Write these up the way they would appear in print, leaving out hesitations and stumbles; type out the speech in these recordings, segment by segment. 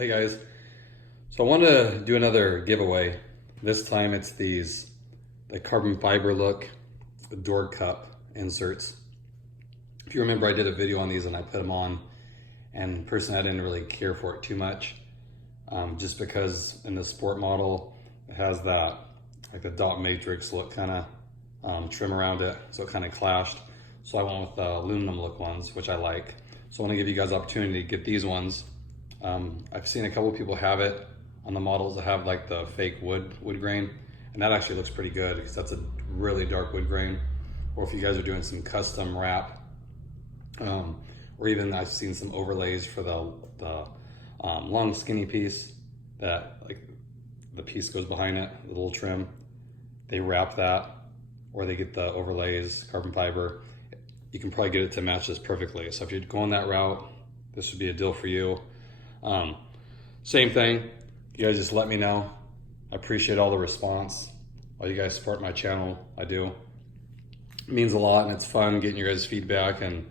Hey guys, so I want to do another giveaway. This time it's the carbon fiber look door cup inserts. If you remember, I did a video on these and I put them on, and personally I didn't really care for it too much, just because in the sport model it has that like the dot matrix look kind of trim around it, so it kind of clashed. So I went with the aluminum look ones, which I like. So I want to give you guys the opportunity to get these ones. I've seen a couple of people have it on the models that have like the fake wood grain, and that actually looks pretty good because that's a really dark wood grain. Or if you guys are doing some custom wrap, or even I've seen some overlays for the long skinny piece that like the piece goes behind it, the little trim. They wrap that, or they get the overlays, carbon fiber. You can probably get it to match this perfectly. So if you're going that route, this would be a deal for you. Same thing, you guys just let me know. I appreciate all the response. All you guys support my channel, I do. It means a lot, and it's fun getting your guys' feedback, and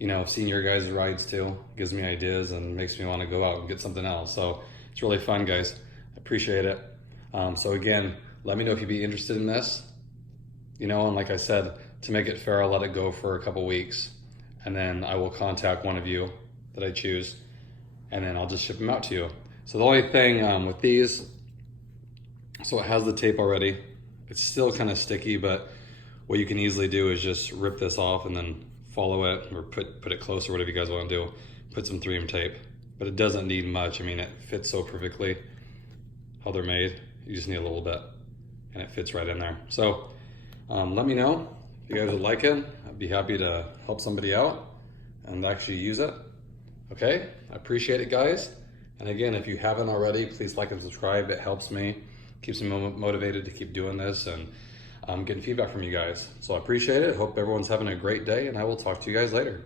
you know, seeing your guys' rides too. It gives me ideas and makes me want to go out and get something else. So it's really fun, guys. I appreciate it. So again, let me know if you'd be interested in this. You know, and like I said, to make it fair, I'll let it go for a couple weeks, and then I will contact one of you that I choose, and then I'll just ship them out to you. So the only thing with these, so it has the tape already. It's still kind of sticky, but what you can easily do is just rip this off and then follow it, or put it close, or whatever you guys want to do. Put some 3M tape, but it doesn't need much. I mean, it fits so perfectly how they're made. You just need a little bit, and it fits right in there. So let me know if you guys would like it. I'd be happy to help somebody out and actually use it. Okay, I appreciate it, guys. And again, if you haven't already, please like and subscribe. It helps me, keeps me motivated to keep doing this, and I'm getting feedback from you guys. So I appreciate it. Hope everyone's having a great day, and I will talk to you guys later.